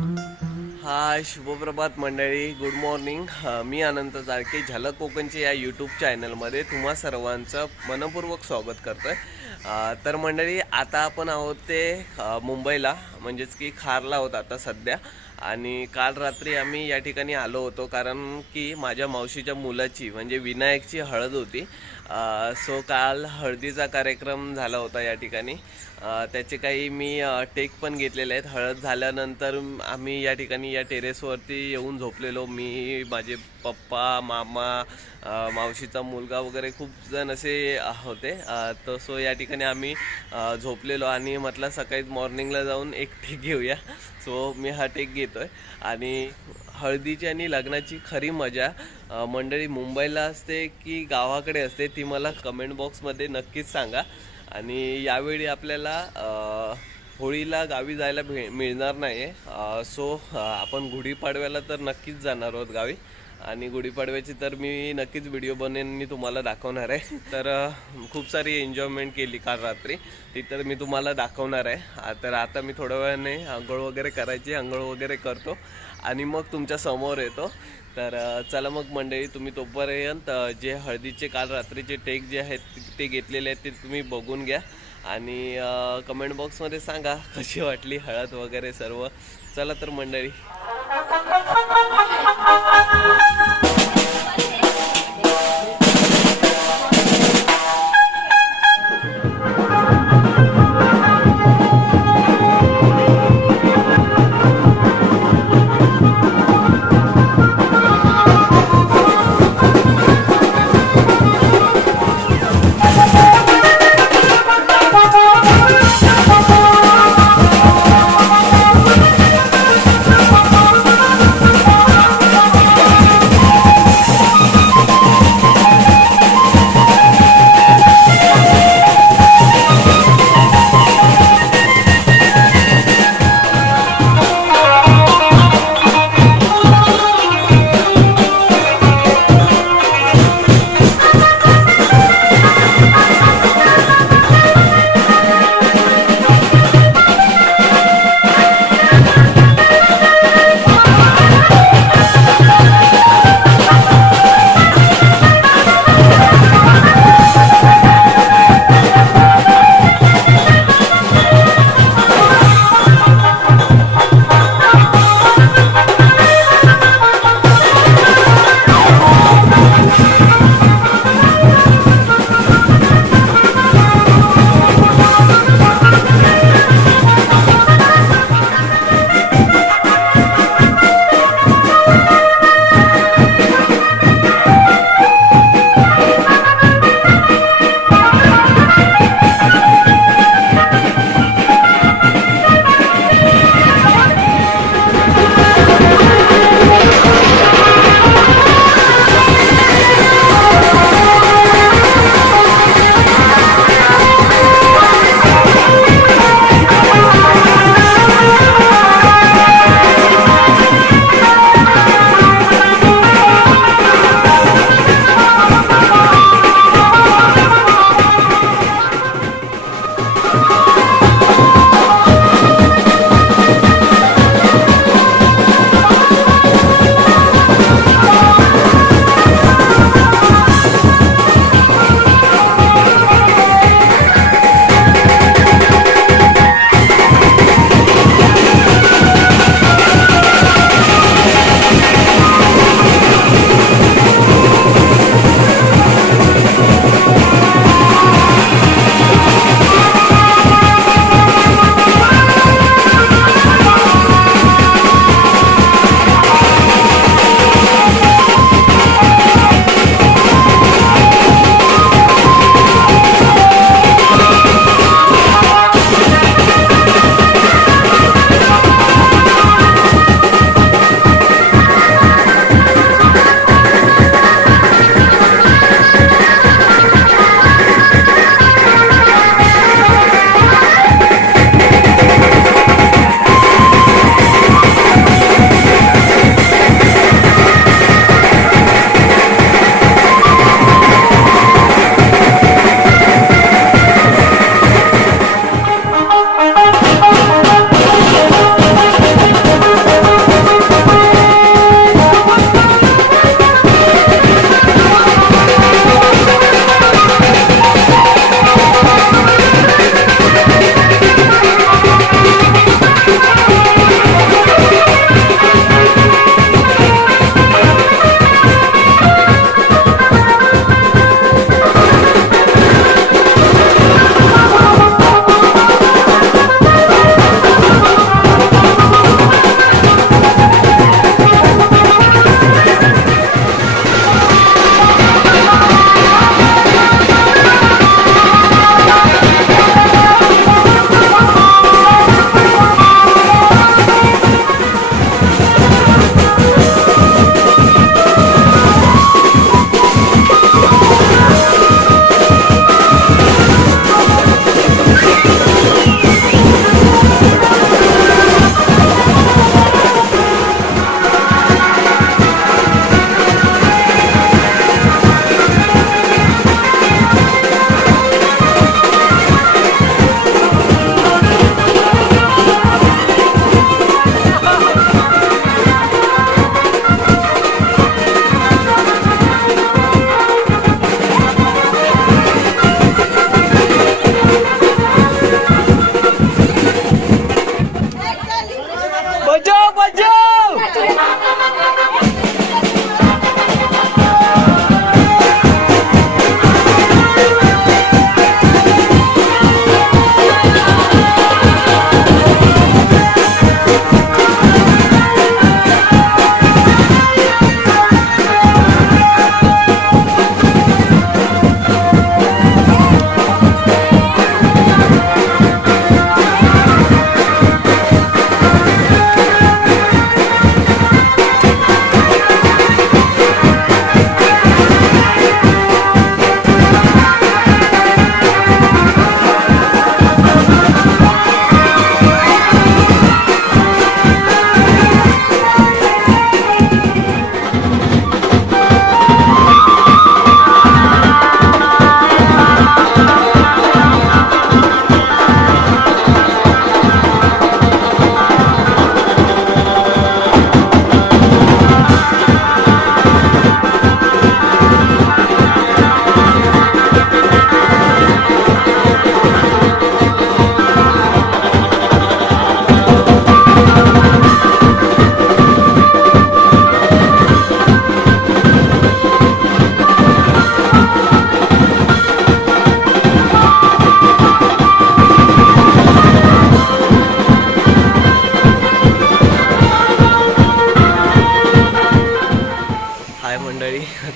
हाय, शुभप्रभात मंडळी. Good morning. मी अनंत जारके झलक कोकणचे या यूट्यूब चॅनलमध्ये तुम्हा सर्वांचं मनपूर्वक स्वागत करतो आहे. तर मंडळी, आता आपण आहोत ते मुंबईला, म्हणजेच की खारला आहोत आता सध्या. आणि काल रात्री आम्ही या ठिकाणी आलो होतो कारण की माझ्या मावशीच्या मुलाची म्हणजे विनायकची हळद होती. सो काल हळदीचा कार्यक्रम झाला होता या ठिकाणी. त्याचे काही मी टेक पण घेतलेले आहेत. हळद झाल्यानंतर आम्ही या ठिकाणी या टेरेसवरती येऊन झोपलेलो. मी, माझे पप्पा, मामा, मावशीचा मुलगा वगैरे खूप जण असे होते. तर सो या ठिकाणी आम्ही झोपलेलो आणि म्हटलं सकाळी मॉर्निंगला जाऊन एक टेक घेऊया. सो मी हा टेक घेतोय. आणि हळदीची आणि लग्नाची खरी मजा मंडळी मुंबईला असते की गावाकडे असते ती मला कमेंट बॉक्समध्ये नक्कीच सांगा. आणि यावेळी आपल्याला होळीला गावी जायला मिळणार नाही आहे. सो आपण गुढीपाडव्याला तर नक्कीच जाणार आहोत गावी. आणि गुढीपाडव्याची तर मी नक्कीच व्हिडिओ बनवून मी तुम्हाला दाखवणार आहे. तर खूप सारी एन्जॉयमेंट केली काल रात्री, ती तर मी तुम्हाला दाखवणार आहे. तर आता मी थोड्या वेळाने आंघोळ वगैरे करायची, आंघोळ वगैरे करतो आणि मग तुमच्या समोर येतो. तर चला मग मंडळी, तुम्ही तोपर्यंत जे हळदीचे काल रात्रीचे टेक जे आहेत ते घेतलेले आहेत ते तुम्ही बघून घ्या. आणि कमेंट बॉक्समध्ये सांगा कशी वाटली हळद वगैरे सर्व. चला तर मंडळी.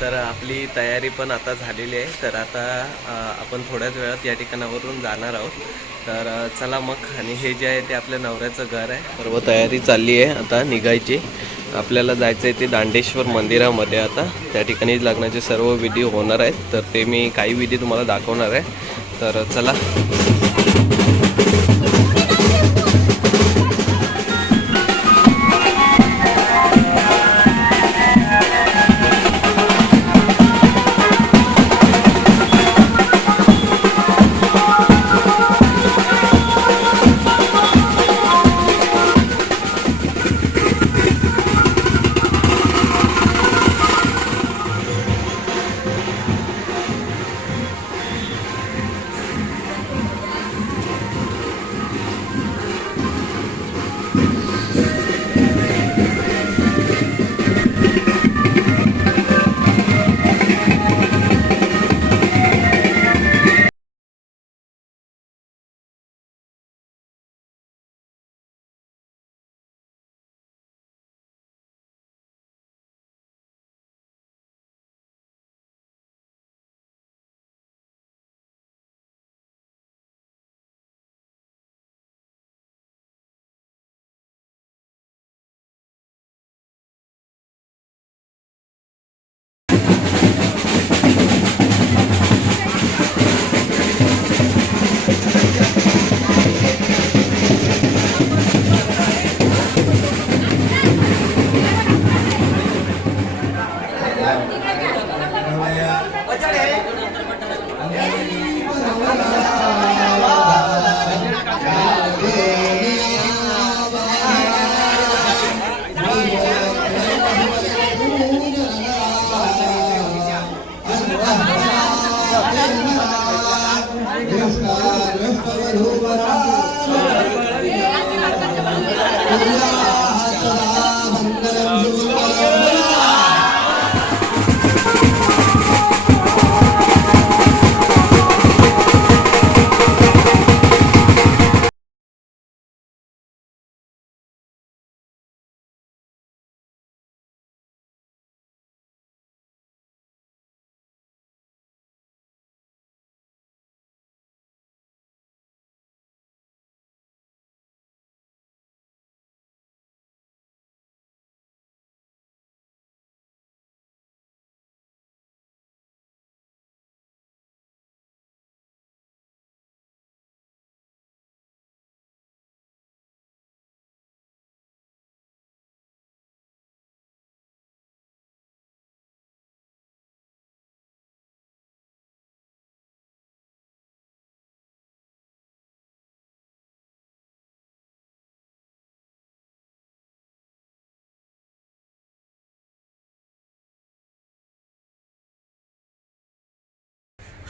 तर आपली तयारी पण आता झालेली आहे. तर आता आपण थोड्याच वेळात या ठिकाणावरून जाणार आहोत. तर चला मग. आणि हे जे आहे ते आपल्या नवऱ्याचं घर आहे. सर्व तयारी चालली आहे आता निघायची. आपल्याला जायचं आहे ते दांडेश्वर मंदिरामध्ये. आता त्या ठिकाणी लग्नाचे सर्व विधी होणार आहेत. तर ते मी काही विधी तुम्हाला दाखवणार आहे. तर चला.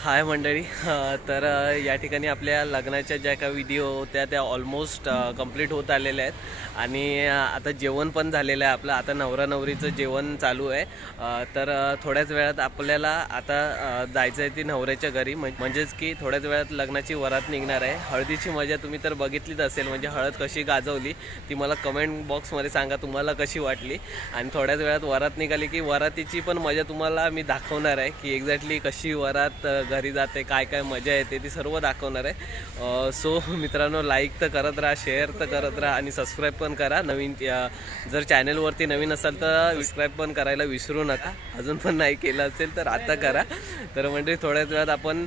हाय मंडळी. तर या ठिकाणी आपल्या लग्नाच्या ज्या काही व्हिडिओ होत्या त्या ऑलमोस्ट कंप्लीट होत आलेल्या आहेत. आणि आता जेवण पण झालेलं आहे आपलं. आता नवरा नवरीचं जेवण चालू आहे. तर थोड्याच वेळात आपल्याला आता जायचं आहे ती नवऱ्याच्या घरी. म्हणजेच की थोड्याच वेळात लग्नाची वरात निघणार आहे. हळदीची मजा तुम्ही तर बघितलीच असेल. म्हणजे हळद कशी गाजवली ती मला कमेंट बॉक्समध्ये सांगा तुम्हाला कशी वाटली. आणि थोड्याच वेळात वरात निघाली की वरातीची पण मजा तुम्हाला मी दाखवणार आहे की एक्झॅक्टली कशी वरात घरी जाते, काय काय मजा येते ती सर्व दाखवणार आहे. सो मित्रांनो, लाईक तर करत राहा, शेअर तर करत राहा आणि सबस्क्राईब पण करा. नवीन जर चॅनलवरती नवीन असाल तर सबस्क्राईब पण करायला विसरू नका. अजून पण नाही केलं असेल तर आता करा. तर म्हणजे थोड्याच वेळात आपण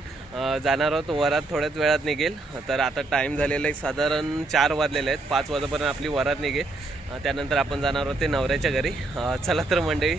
जाणार आहोत वरात, थोड्याच वेळात निघेल. तर आता टाईम झालेला आहे, साधारण 4 वाजलेले आहेत. 5 वाजेपर्यंत आपली वरात निघेल. त्यानंतर आपण जाणार आहोत ते नवऱ्याच्या घरी. चला तर मंडळी.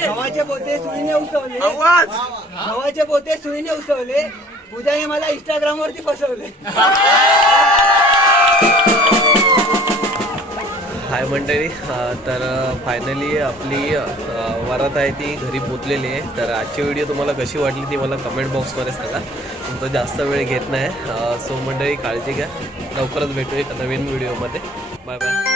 गव्हाचे पोते सुईने उसवले, गव्हाचे पोते सुईने उसवले, पूजाने मला इंस्टाग्राम वरती फसवले. हाय मंडळी, तर फायनली आपली वरात आहे ती घरी पोचलेली आहे. तर आजची व्हिडिओ तुम्हाला कशी वाटली ती मला कमेंट बॉक्समध्ये सांगा. तुमचा जास्त वेळ घेत नाही. सो मंडळी काळजी घ्या, लवकरच भेटू एक नवीन व्हिडिओमध्ये. Bye bye.